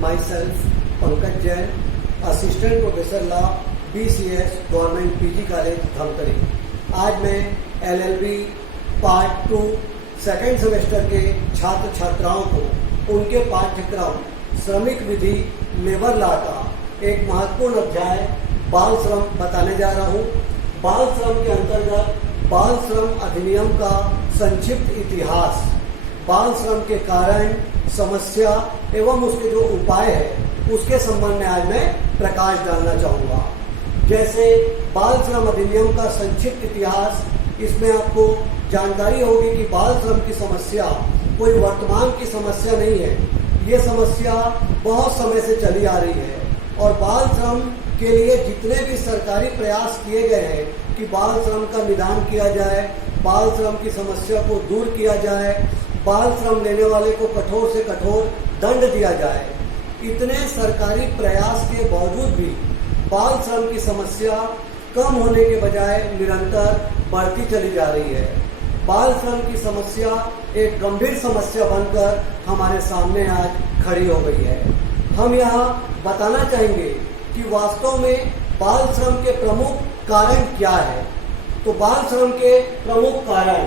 myself Pankaj Jain, Assistant Professor Law, BCS Government PG College Dhamtari. आज मैं LLB part 2 second semester के छात्र छात्राओं को उनके पाठ्यक्रम श्रमिक विधि लेबर लॉ का एक महत्वपूर्ण अध्याय बाल श्रम बताने जा रहा हूँ। बाल श्रम के अंतर्गत बाल श्रम अधिनियम का संक्षिप्त इतिहास, बाल श्रम के कारण, समस्या एवं उसके जो उपाय है उसके संबंध में आज मैं प्रकाश डालना चाहूँगा। जैसे बाल श्रम अधिनियम का संक्षिप्त इतिहास, इसमें आपको जानकारी होगी कि बाल श्रम की समस्या कोई वर्तमान की समस्या नहीं है। ये समस्या बहुत समय से चली आ रही है और बाल श्रम के लिए जितने भी सरकारी प्रयास किए गए हैं कि बाल श्रम का निदान किया जाए, बाल श्रम की समस्या को दूर किया जाए, बाल श्रम लेने वाले को कठोर से कठोर दंड दिया जाए, इतने सरकारी प्रयास के बावजूद भी बाल श्रम की समस्या कम होने के बजाय निरंतर बढ़ती चली जा रही है। बाल श्रम की समस्या एक गंभीर समस्या बनकर हमारे सामने आज खड़ी हो गई है। हम यहाँ बताना चाहेंगे कि वास्तव में बाल श्रम के प्रमुख कारण क्या है। तो बाल श्रम के प्रमुख कारण,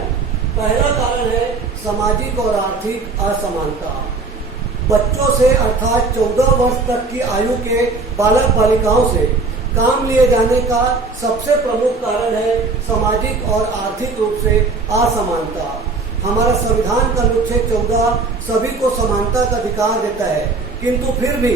पहला कारण है सामाजिक और आर्थिक असमानता। बच्चों से अर्थात 14 वर्ष तक की आयु के बालक बालिकाओं से काम लिए जाने का सबसे प्रमुख कारण है सामाजिक और आर्थिक रूप से असमानता। हमारा संविधान का अनुच्छेद 14 सभी को समानता का अधिकार देता है, किंतु फिर भी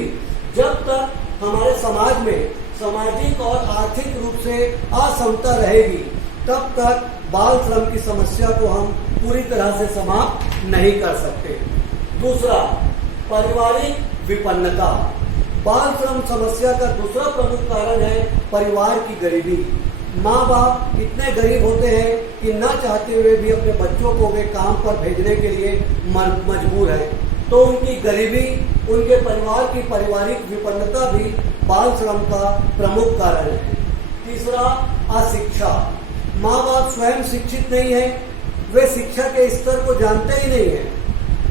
जब तक हमारे समाज में सामाजिक और आर्थिक रूप से असमता रहेगी तब तक बाल श्रम की समस्या को हम पूरी तरह से समाप्त नहीं कर सकते। दूसरा, पारिवारिक विपन्नता। बाल श्रम समस्या का दूसरा प्रमुख कारण है परिवार की गरीबी। माँ बाप इतने गरीब होते हैं कि न चाहते हुए भी अपने बच्चों को वे काम पर भेजने के लिए मजबूर हैं, तो उनकी गरीबी, उनके परिवार की पारिवारिक विपन्नता भी बाल श्रम का प्रमुख कारण है। तीसरा, अशिक्षा। माँ बाप स्वयं शिक्षित नहीं है, वे शिक्षा के स्तर को जानते ही नहीं है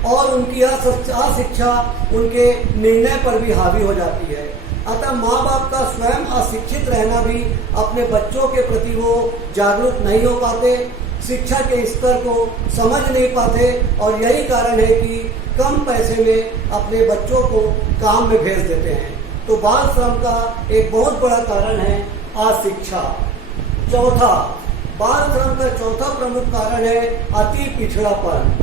और उनकी अशिक्षा उनके निर्णय पर भी हावी हो जाती है। अतः माँ बाप का स्वयं अशिक्षित रहना भी अपने बच्चों के प्रति वो जागरूक नहीं हो पाते, शिक्षा के स्तर को समझ नहीं पाते और यही कारण है कि कम पैसे में अपने बच्चों को काम में भेज देते हैं। तो बाल श्रम का एक बहुत बड़ा कारण है अशिक्षा। चौथा, बाल श्रम का चौथा प्रमुख कारण है अति पिछड़ापन।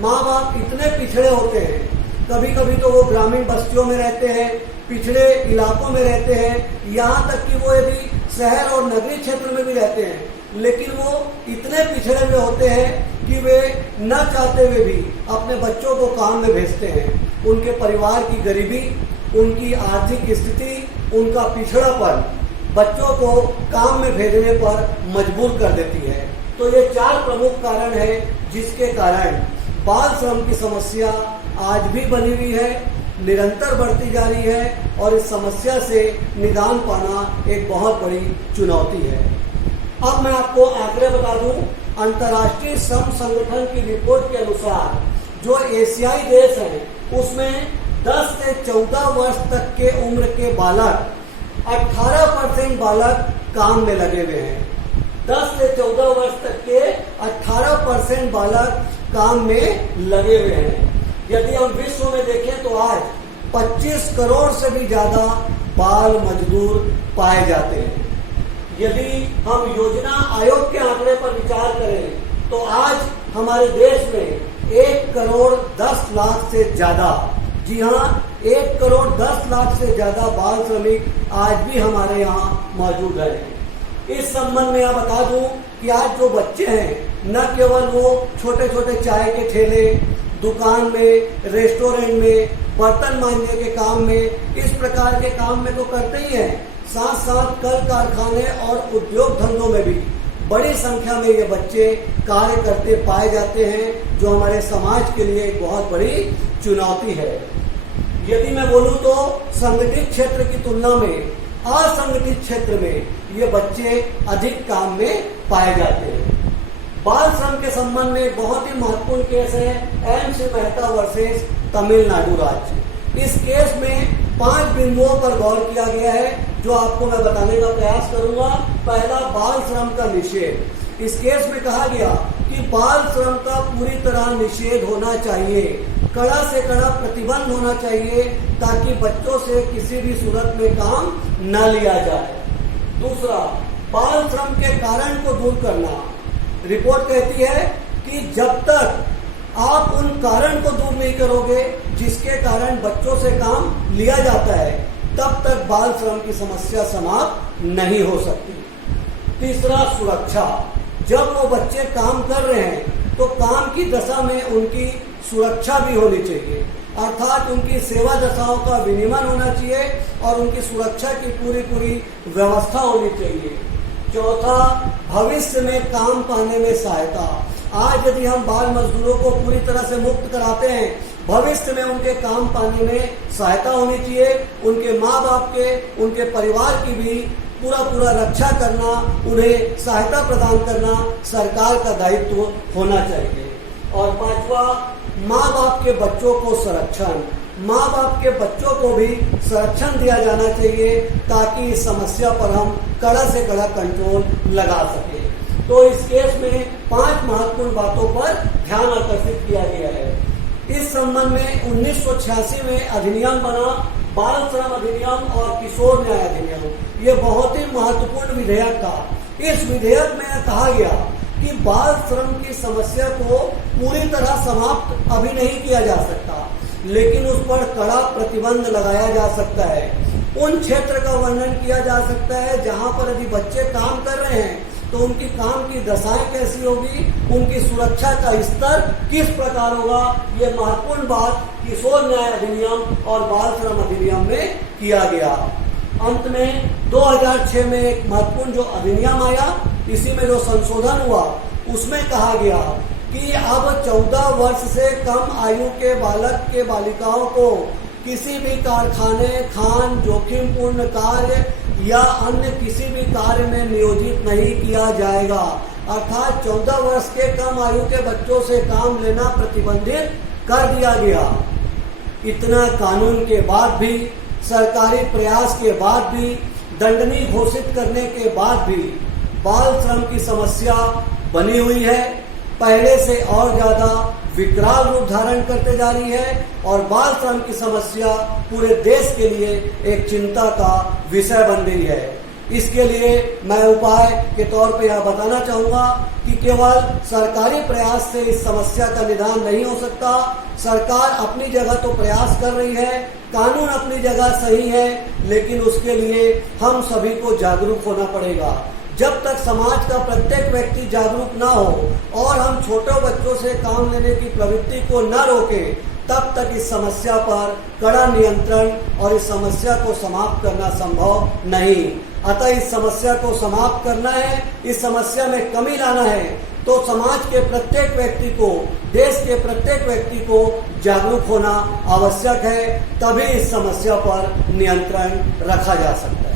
माँ बाप इतने पिछड़े होते हैं, कभी कभी तो वो ग्रामीण बस्तियों में रहते हैं, पिछड़े इलाकों में रहते हैं, यहाँ तक कि वो यदि शहर और नगरीय क्षेत्र में भी रहते हैं, लेकिन वो इतने पिछड़े हुए होते हैं कि वे न चाहते हुए भी अपने बच्चों को काम में भेजते हैं। उनके परिवार की गरीबी, उनकी आर्थिक स्थिति, उनका पिछड़ापन बच्चों को काम में भेजने पर मजबूर कर देती है। तो ये 4 प्रमुख कारण हैं जिसके कारण बाल श्रम की समस्या आज भी बनी हुई है, निरंतर बढ़ती जा रही है और इस समस्या से निदान पाना एक बहुत बड़ी चुनौती है। अब मैं आपको आंकड़े बता दूं, अंतर्राष्ट्रीय श्रम संगठन की रिपोर्ट के अनुसार जो एशियाई देश हैं उसमें 10 से 14 वर्ष तक के उम्र के बालक 18% बालक काम में लगे हुए हैं। 10 से 14 वर्ष तक के 18% बालक काम में लगे हुए हैं। यदि हम विश्व में देखें तो आज 25 करोड़ से भी ज्यादा बाल मजदूर पाए जाते हैं। यदि हम योजना आयोग के आंकड़े पर विचार करें तो आज हमारे देश में 1 करोड़ 10 लाख से ज्यादा, जी हाँ, 1 करोड़ 10 लाख से ज्यादा बाल श्रमिक आज भी हमारे यहाँ मौजूद है। इस संबंध में यह बता दूं कि आज जो बच्चे हैं न केवल वो छोटे छोटे चाय के ठेले, दुकान में, रेस्टोरेंट में, बर्तन मांजने के काम में, इस प्रकार के काम में तो करते ही हैं, साथ साथ कल कारखाने और उद्योग धंधों में भी बड़ी संख्या में ये बच्चे कार्य करते पाए जाते हैं, जो हमारे समाज के लिए एक बहुत बड़ी चुनौती है। यदि मैं बोलूं तो संगठित क्षेत्र की तुलना में असंगठित क्षेत्र में ये बच्चे अधिक काम में पाए जाते हैं। बाल श्रम के संबंध में बहुत ही महत्वपूर्ण केस है M C Mehta versus Tamil Nadu राज्य। इस केस में 5 बिंदुओं पर गौर किया गया है जो आपको मैं बताने का प्रयास करूंगा। पहला, बाल श्रम का निषेध। इस केस में कहा गया कि बाल श्रम का पूरी तरह निषेध होना चाहिए, कड़ा से कड़ा प्रतिबंध होना चाहिए ताकि बच्चों से किसी भी सूरत में काम न लिया जाए। दूसरा, बाल श्रम के कारण को दूर करना। रिपोर्ट कहती है कि जब तक आप उन कारण को दूर नहीं करोगे जिसके कारण बच्चों से काम लिया जाता है, तब तक बाल श्रम की समस्या समाप्त नहीं हो सकती। तीसरा, सुरक्षा। जब वो बच्चे काम कर रहे हैं तो काम की दशा में उनकी सुरक्षा भी होनी चाहिए, अर्थात उनकी सेवा दशाओं का विनियमन होना चाहिए और उनकी सुरक्षा की पूरी व्यवस्था होनी चाहिए। चौथा, भविष्य में काम पाने में सहायता। आज यदि हम बाल मजदूरों को पूरी तरह से मुक्त कराते हैं, भविष्य में उनके काम पाने में सहायता होनी चाहिए। उनके माँ बाप के, उनके परिवार की भी पूरा रक्षा करना, उन्हें सहायता प्रदान करना सरकार का दायित्व होना चाहिए। और पांचवा, माँ बाप के बच्चों को संरक्षण। माँ बाप के बच्चों को भी संरक्षण दिया जाना चाहिए ताकि इस समस्या पर हम कड़ा से कड़ा कंट्रोल लगा सके। तो इस केस में 5 महत्वपूर्ण बातों पर ध्यान आकर्षित किया गया है। इस संबंध में 1986 में अधिनियम बना, बाल श्रम अधिनियम और किशोर न्याय अधिनियम। ये बहुत ही महत्वपूर्ण विधेयक था। इस विधेयक में कहा गया कि बाल श्रम की समस्या को पूरी तरह समाप्त अभी नहीं किया जा सकता, लेकिन उस पर कड़ा प्रतिबंध लगाया जा सकता है। उन क्षेत्र का वर्णन किया जा सकता है जहां पर यदि बच्चे काम कर रहे हैं तो उनकी काम की दशाएं कैसी होगी, उनकी सुरक्षा का स्तर किस प्रकार होगा। ये महत्वपूर्ण बात किशोर न्याय अधिनियम और बाल श्रम अधिनियम में किया गया। अंत में 2006 में एक महत्वपूर्ण जो अधिनियम आया, इसी में जो संशोधन हुआ, उसमें कहा गया कि अब 14 वर्ष से कम आयु के बालक के बालिकाओं को किसी भी कारखाने, खान, जोखिमपूर्ण कार्य या अन्य किसी भी कार्य में नियोजित नहीं किया जाएगा। अर्थात 14 वर्ष के कम आयु के बच्चों से काम लेना प्रतिबंधित कर दिया गया। इतना कानून के बाद भी, सरकारी प्रयास के बाद भी, दंडनीय घोषित करने के बाद भी बाल श्रम की समस्या बनी हुई है, पहले से और ज्यादा विकराल रूप धारण करते जा रही है और बाल श्रम की समस्या पूरे देश के लिए एक चिंता का विषय बन गई है। इसके लिए मैं उपाय के तौर पे यह बताना चाहूंगा कि केवल सरकारी प्रयास से इस समस्या का निदान नहीं हो सकता। सरकार अपनी जगह तो प्रयास कर रही है, कानून अपनी जगह सही है, लेकिन उसके लिए हम सभी को जागरूक होना पड़ेगा। जब तक समाज का प्रत्येक व्यक्ति जागरूक ना हो और हम छोटे बच्चों से काम लेने की प्रवृत्ति को न रोकें, तब तक इस समस्या पर कड़ा नियंत्रण और इस समस्या को समाप्त करना संभव नहीं। अतः इस समस्या को समाप्त करना है, इस समस्या में कमी लाना है, तो समाज के प्रत्येक व्यक्ति को, देश के प्रत्येक व्यक्ति को जागरूक होना आवश्यक है। तभी इस समस्या पर नियंत्रण रखा जा सकता है।